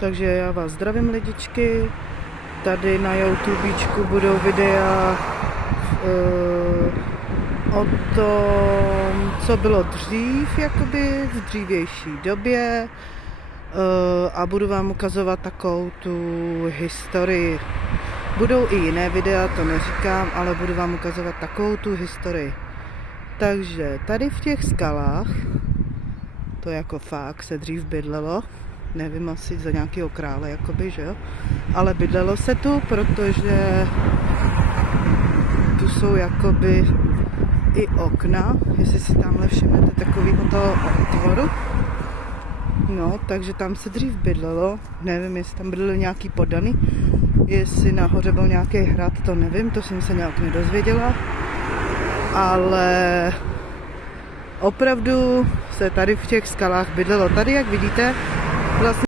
Takže já vás zdravím, lidičky. Tady na YouTubečku budou videa o tom, co bylo dřív, jakoby v dřívější době, a budu vám ukazovat takovou tu historii. Budou i jiné videa, to neříkám, ale budu vám ukazovat takovou tu historii. Takže tady v těch skalách, to jako fakt se dřív bydlelo, nevím, asi za nějakého krále, jakoby, že jo? Ale bydlelo se tu, protože tu jsou jakoby i okna, jestli si tamhle všimnete takovýho toho otvoru. No, takže tam se dřív bydlelo, nevím, jestli tam bydleli nějaký poddaný, jestli nahoře byl nějaký hrad, to nevím, to jsem se nějak nedozvěděla. Ale opravdu se tady v těch skalách bydlelo. Tady, jak vidíte,